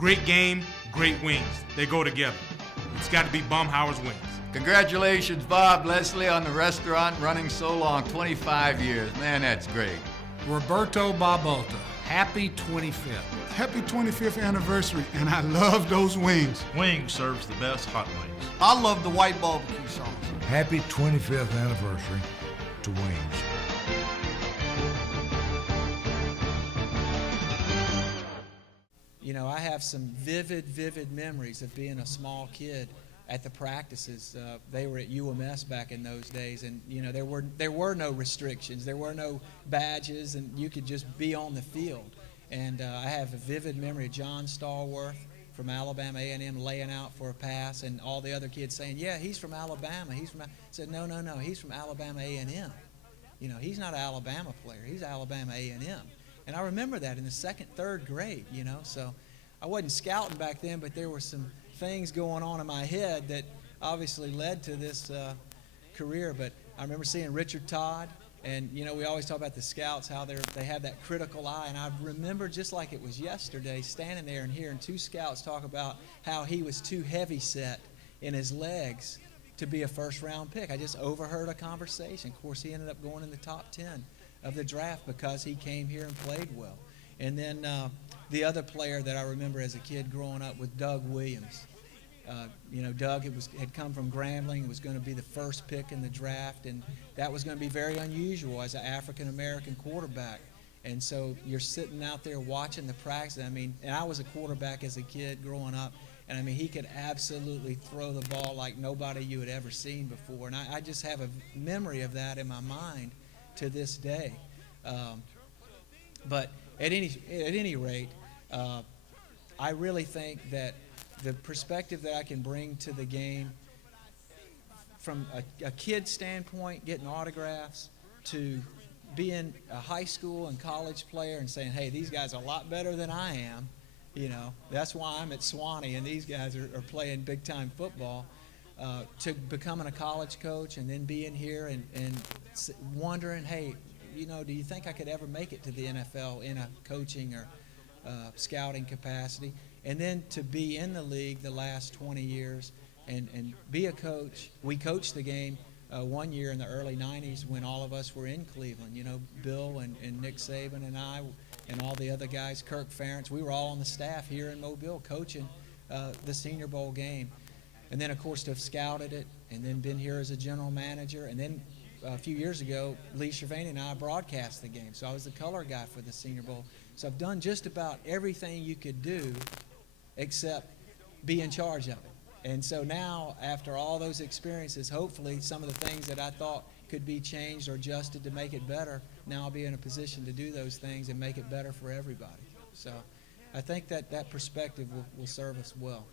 Great game, great wings. They go together. It's got to be Baumhauer's Wings. Congratulations, Bob Leslie, on the restaurant running so long, 25 years. Man, that's great. Roberto Barbolta, happy 25th. Happy 25th anniversary, and I love those wings. Wings serves the best hot wings. I love the white barbecue sauce. Happy 25th anniversary to Wings. You know, I have some vivid memories of being a small kid at the practices. They were at UMS back in those days, and you know there were no restrictions, there were no badges, and you could just be on the field. And I have a vivid memory of John Stallworth from Alabama A&M laying out for a pass, and all the other kids saying, "Yeah, he's from Alabama." I said, "No, he's from Alabama A&M. You know, he's not an Alabama player. He's Alabama A&M." And I remember that in the second, third grade. You know, so I wasn't scouting back then, but there were some things going on in my head that obviously led to this career. But I remember seeing Richard Todd, and you know, we always talk about the scouts, how they have that critical eye, and I remember just like it was yesterday standing there and hearing two scouts talk about how he was too heavy set in his legs to be a first-round pick. I just overheard a conversation. Of course, he ended up going in the top 10 of the draft because he came here and played well. And then the other player that I remember as a kid growing up was Doug Williams. You know, Doug had come from Grambling, was going to be the first pick in the draft, and that was going to be very unusual as an African-American quarterback. And so you're sitting out there watching the practice. I mean, and I was a quarterback as a kid growing up, and I mean, he could absolutely throw the ball like nobody you had ever seen before. And I just have a memory of that in my mind to this day. But at any rate, I really think that the perspective that I can bring to the game from a kid standpoint, getting autographs, to being a high school and college player and saying, hey, these guys are a lot better than I am, you know, that's why I'm at Swanee and these guys are playing big-time football, to becoming a college coach and then being here and wondering, hey, you know, do you think I could ever make it to the NFL in a coaching or scouting capacity? And then to be in the league the last 20 years and be a coach. We coached the game one year in the early 90s when all of us were in Cleveland. You know, Bill and Nick Saban and I and all the other guys, Kirk Ferentz, we were all on the staff here in Mobile coaching the Senior Bowl game. And then, of course, to have scouted it and then been here as a general manager. And then a few years ago, Lee Cervini and I broadcast the game. So I was the color guy for the Senior Bowl. So I've done just about everything you could do except be in charge of it. And so now, after all those experiences, hopefully some of the things that I thought could be changed or adjusted to make it better, now I'll be in a position to do those things and make it better for everybody. So I think that perspective will serve us well.